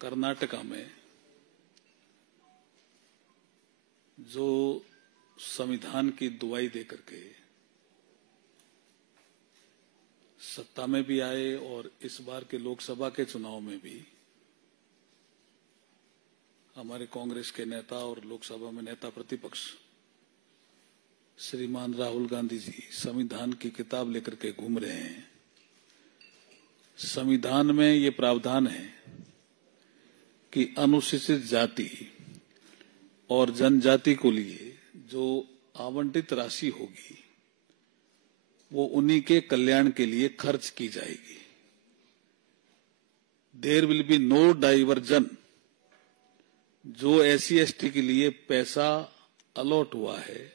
कर्नाटका में जो संविधान की दुहाई देकर के सत्ता में भी आए और इस बार के लोकसभा के चुनाव में भी हमारे कांग्रेस के नेता और लोकसभा में नेता प्रतिपक्ष श्रीमान राहुल गांधी जी संविधान की किताब लेकर के घूम रहे हैं। संविधान में ये प्रावधान है कि अनुसूचित जाति और जनजाति को लिए जो आवंटित राशि होगी वो उन्हीं के कल्याण के लिए खर्च की जाएगी। There will be no diversion. जो एससी एसटी के लिए पैसा अलॉट हुआ है,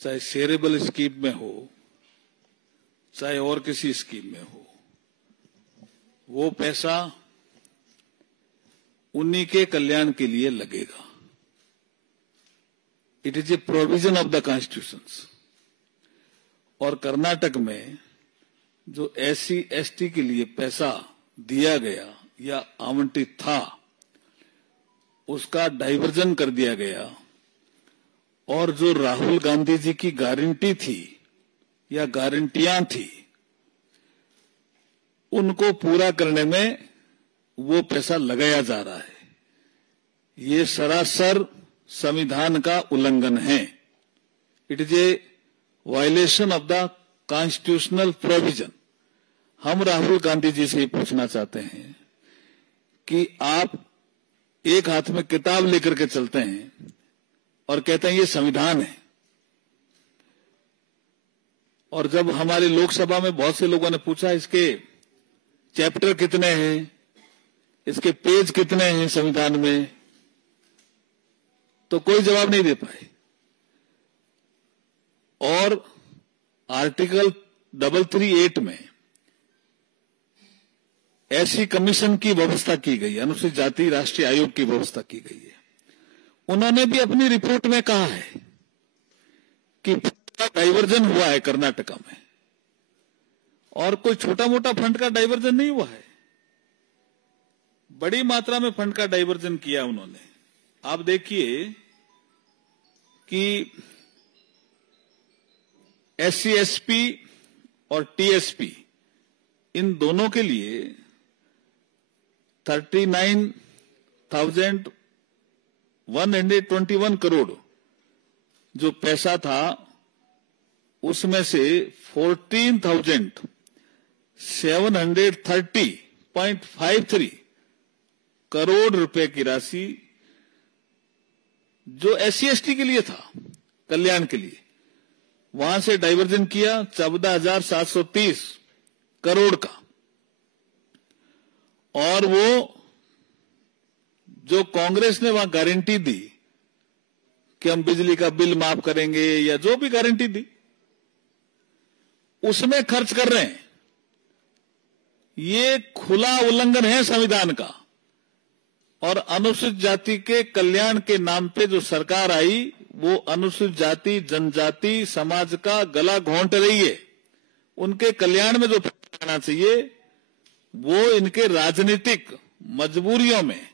चाहे शेयरेबल स्कीम में हो चाहे और किसी स्कीम में हो, वो पैसा उन्हीं के कल्याण के लिए लगेगा। It is a provision of the constitution. और कर्नाटक में जो एससी एसटी के लिए पैसा दिया गया या आवंटित था उसका डाइवर्जन कर दिया गया और जो राहुल गांधी जी की गारंटी थी या गारंटियां थी उनको पूरा करने में वो पैसा लगाया जा रहा है। ये सरासर संविधान का उल्लंघन है। It is a violation of the constitutional provision. हम राहुल गांधी जी से पूछना चाहते हैं कि आप एक हाथ में किताब लेकर के चलते हैं और कहते हैं ये संविधान है, और जब हमारे लोकसभा में बहुत से लोगों ने पूछा इसके चैप्टर कितने हैं, इसके पेज कितने हैं संविधान में, तो कोई जवाब नहीं दे पाए। और आर्टिकल 338 में ऐसी कमीशन की व्यवस्था की गई, अनुसूचित जाति राष्ट्रीय आयोग की व्यवस्था की गई है। उन्होंने भी अपनी रिपोर्ट में कहा है कि डाइवर्जन हुआ है कर्नाटका में, और कोई छोटा मोटा फंड का डाइवर्जन नहीं हुआ है, बड़ी मात्रा में फंड का डाइवर्जन किया उन्होंने। आप देखिए कि एससी एसपी और टीएसपी इन दोनों के लिए 39,121 करोड़ जो पैसा था उसमें से 14,730.53 करोड़ रुपए की राशि जो एससी एसटी के लिए था, कल्याण के लिए, वहां से डाइवर्जन किया 14,730 करोड़ का। और वो जो कांग्रेस ने वहां गारंटी दी कि हम बिजली का बिल माफ करेंगे या जो भी गारंटी दी उसमें खर्च कर रहे हैं। ये खुला उल्लंघन है संविधान का। और अनुसूचित जाति के कल्याण के नाम पे जो सरकार आई वो अनुसूचित जाति जनजाति समाज का गला घोंट रही है। उनके कल्याण में जो करना चाहिए वो इनके राजनीतिक मजबूरियों में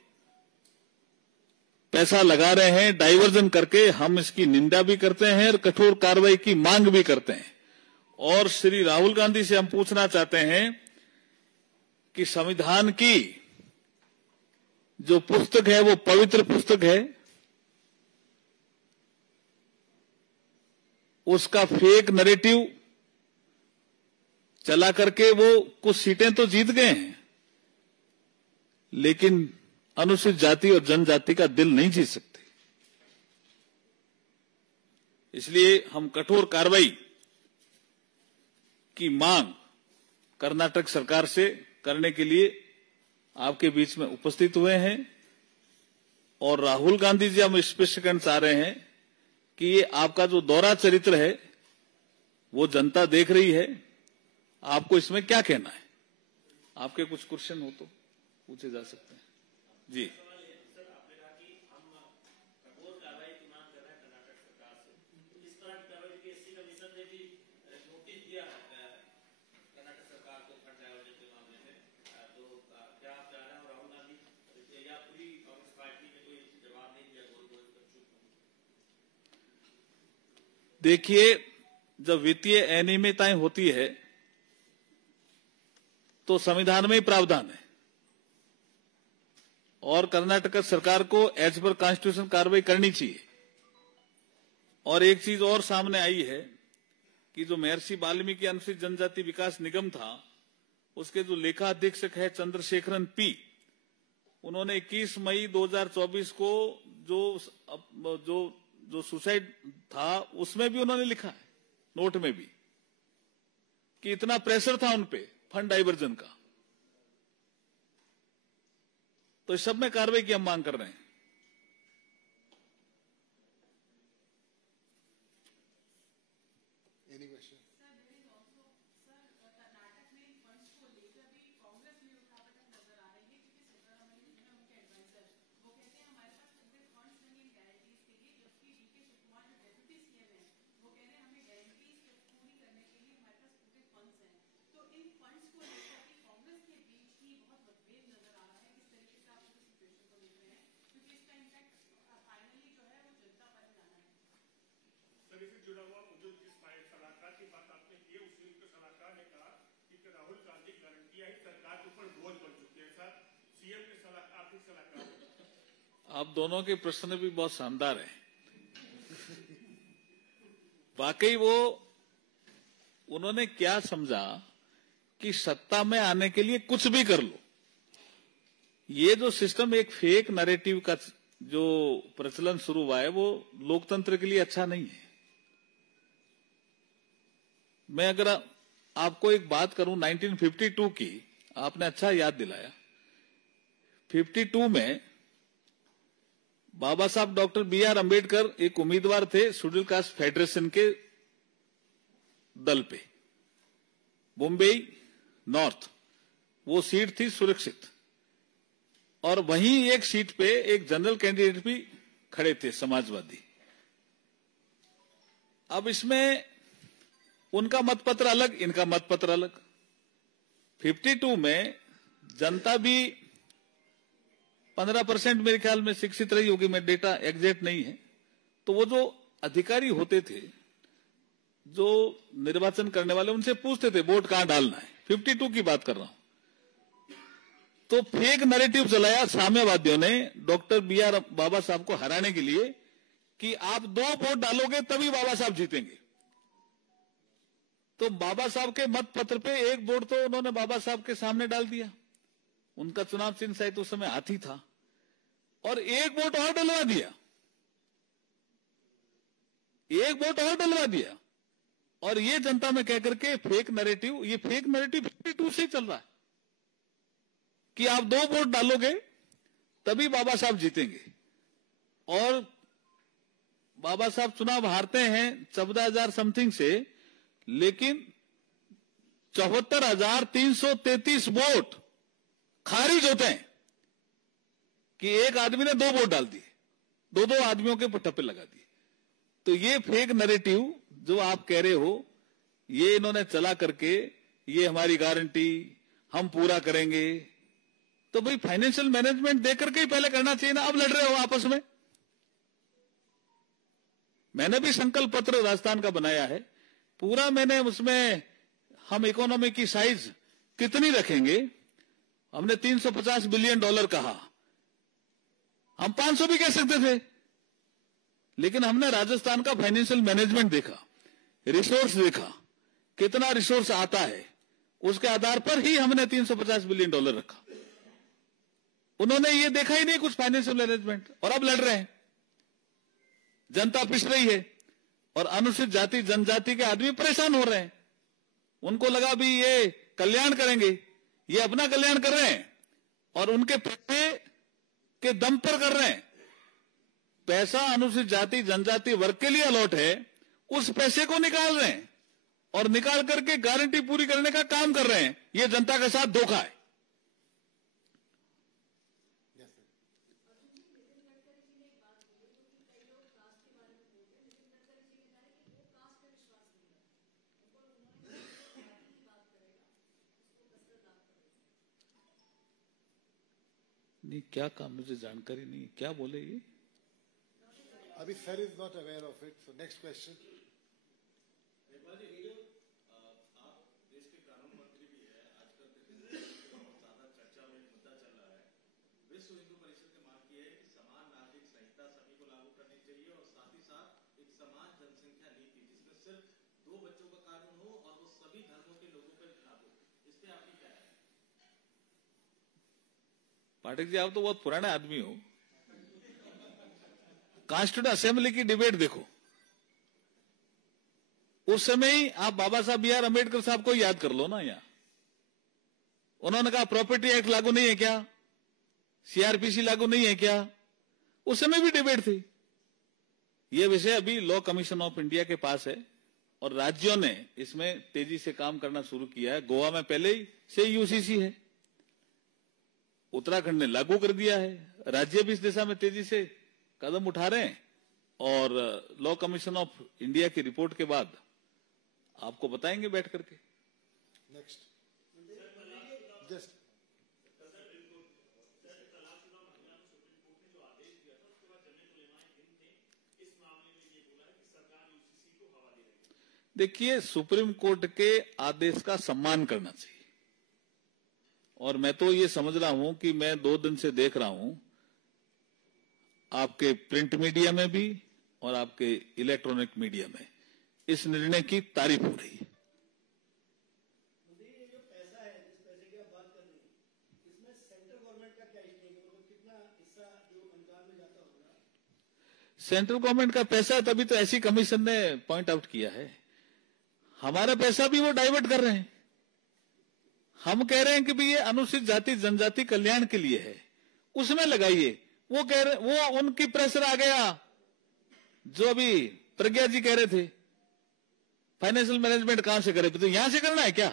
पैसा लगा रहे हैं डाइवर्जन करके। हम इसकी निंदा भी करते हैं और कठोर कार्रवाई की मांग भी करते हैं। और श्री राहुल गांधी से हम पूछना चाहते हैं कि संविधान की जो पुस्तक है वो पवित्र पुस्तक है, उसका फेक नैरेटिव चला करके वो कुछ सीटें तो जीत गए हैं, लेकिन अनुसूचित जाति और जनजाति का दिल नहीं जीत सकते। इसलिए हम कठोर कार्रवाई की मांग कर्नाटक सरकार से करने के लिए आपके बीच में उपस्थित हुए हैं। और राहुल गांधी जी हम स्पष्ट करना चाह रहे हैं कि ये आपका जो दोहरा चरित्र है वो जनता देख रही है। आपको इसमें क्या कहना है? आपके कुछ क्वेश्चन हो तो पूछे जा सकते हैं। जी कर्नाटक सरकार को फंड डाइवर्जन के मामले में, तो क्या आप चाह रहे देखिए, जब वित्तीय अनियमितताएं होती है तो संविधान में ही प्रावधान है और कर्नाटक सरकार को एज पर कॉन्स्टिट्यूशन कार्रवाई करनी चाहिए। और एक चीज और सामने आई है कि जो महर्षि वाल्मीकि अनुसूचित जनजाति विकास निगम था, उसके जो लेखा अधीक्षक है चंद्रशेखरन पी, उन्होंने 21 मई 2024 को जो सुसाइड था उसमें भी उन्होंने लिखा है, नोट में भी, कि इतना प्रेशर था उन पे फंड डाइवर्जन का। तो इस सब में कार्रवाई की हम मांग कर रहे हैं। जुड़ा हुआ मुझे जिस सलाहकार की बात आपने की है, उसी के सलाहकार ने कहा कि राहुल गांधी गारंटियां ही सरकार के ऊपर बोझ बन चुकी है। सर, सीएम के सलाहकार, आर्थिक सलाहकार, आप दोनों के प्रश्न भी बहुत शानदार है। वाकई वो उन्होंने क्या समझा कि सत्ता में आने के लिए कुछ भी कर लो। ये जो सिस्टम एक फेक नैरेटिव का जो प्रचलन शुरू हुआ है, वो लोकतंत्र के लिए अच्छा नहीं है। मैं अगर आपको एक बात करूं 1952 की, आपने अच्छा याद दिलाया। 52 में बाबा साहब डॉक्टर बी.आर. अम्बेडकर एक उम्मीदवार थे शेड्यूल कास्ट फेडरेशन के दल पे, मुंबई नॉर्थ, वो सीट थी सुरक्षित। और वहीं एक सीट पे एक जनरल कैंडिडेट भी खड़े थे, समाजवादी। अब इसमें उनका मतपत्र अलग, इनका मतपत्र अलग। 52 में जनता भी 15% मेरे ख्याल में शिक्षित रही होगी, मैं डेटा एग्जैक्ट नहीं है। तो वो जो अधिकारी होते थे, जो निर्वाचन करने वाले, उनसे पूछते थे वोट कहां डालना है। 52 की बात कर रहा हूं। तो फेक नैरेटिव चलाया साम्यवादियों ने डॉक्टर बी.आर. बाबा साहब को हराने के लिए कि आप 2 वोट डालोगे तभी बाबा साहब जीतेंगे। तो बाबा साहब के मत पत्र पे 1 वोट तो उन्होंने बाबा साहब के सामने डाल दिया। उनका चुनाव चिन्ह शायद उस समय हाथी था, और 1 वोट और डलवा दिया, 1 वोट और डलवा दिया। और ये जनता में कहकर के फेक नैरेटिव, ये फेक नैरेटिव 52 से चल रहा है कि आप 2 वोट डालोगे तभी बाबा साहब जीतेंगे। और बाबा साहब चुनाव हारते हैं 14,000 समथिंग से, लेकिन 74,333 वोट खारिज होते हैं कि एक आदमी ने 2 वोट डाल दिए, 2 आदमियों के ठप्पे लगा दिए। तो ये फेक नैरेटिव जो आप कह रहे हो, ये इन्होंने चला करके, ये हमारी गारंटी, हम पूरा करेंगे। तो भाई फाइनेंशियल मैनेजमेंट देकर के ही पहले करना चाहिए ना। अब लड़ रहे हो आपस में। मैंने भी संकल्प पत्र राजस्थान का बनाया है पूरा। मैंने उसमें हम इकोनॉमी की साइज कितनी रखेंगे, हमने $350 बिलियन कहा। हम 500 भी कह सकते थे, लेकिन हमने राजस्थान का फाइनेंशियल मैनेजमेंट देखा, रिसोर्स देखा, कितना रिसोर्स आता है, उसके आधार पर ही हमने $350 बिलियन रखा। उन्होंने ये देखा ही नहीं कुछ फाइनेंशियल मैनेजमेंट, और अब लड़ रहे हैं। जनता पिस रही है और अनुसूचित जाति जनजाति के आदमी परेशान हो रहे हैं। उनको लगा भी ये कल्याण करेंगे, ये अपना कल्याण कर रहे हैं और उनके पैसे के दम पर कर रहे हैं। पैसा अनुसूचित जाति जनजाति वर्ग के लिए अलॉट है, उस पैसे को निकाल रहे हैं और निकाल करके गारंटी पूरी करने का काम कर रहे हैं। ये जनता के साथ धोखा है। नहीं, क्या काम, मुझे जानकारी नहीं, क्या बोले ये? अभी sir is not aware of it, so next question. विश्व हिंदू परिषद ने मांग की है कि समान नागरिक संहिता सभी को लागू करनी चाहिए और साथ ही साथ एक समान जनसंख्या नीति जिसमें सिर्फ 2 बच्चों का कानून हो और वो सभी धर्मों के लोगों पर लागू हो। इस पे आपकी क्या है? पाठक जी, आप तो बहुत पुराने आदमी हो। कॉन्स्टिट्यूंट असेंबली की डिबेट देखो, उस समय ही आप बाबा साहब बी आर अम्बेडकर साहब को याद कर लो ना। यहां उन्होंने कहा प्रॉपर्टी एक्ट लागू नहीं है क्या, सीआरपीसी लागू नहीं है क्या, उस समय भी डिबेट थी। यह विषय अभी लॉ कमीशन ऑफ इंडिया के पास है और राज्यों ने इसमें तेजी से काम करना शुरू किया है। गोवा में पहले ही से यूसीसी है, उत्तराखंड ने लागू कर दिया है, राज्य भी इस दिशा में तेजी से कदम उठा रहे हैं और लॉ कमीशन ऑफ इंडिया की रिपोर्ट के बाद आपको बताएंगे बैठ करके। नेक्स्ट जस्ट देखिए, सुप्रीम कोर्ट के आदेश का सम्मान करना चाहिए और मैं तो ये समझ रहा हूं कि मैं 2 दिन से देख रहा हूं आपके प्रिंट मीडिया में भी और आपके इलेक्ट्रॉनिक मीडिया में इस निर्णय की तारीफ हो रही है। ये जो पैसा है, जिस पैसे की आप बात कर रहे हैं, इसमें सेंट्रल गवर्नमेंट का क्या स्टेक है? मतलब कितना हिस्सा जो अनुदान में जाता होगा? सेंट्रल गवर्नमेंट का पैसा है, तभी तो ऐसी कमीशन ने पॉइंट आउट किया है। हमारा पैसा भी वो डाइवर्ट कर रहे हैं। हम कह रहे हैं कि भाई ये अनुसूचित जाति जनजाति कल्याण के लिए है, उसमें लगाइए। वो कह रहे, वो उनकी प्रेशर आ गया जो अभी प्रज्ञा जी कह रहे थे फाइनेंशियल मैनेजमेंट कहां से करे, तो यहां से करना है क्या?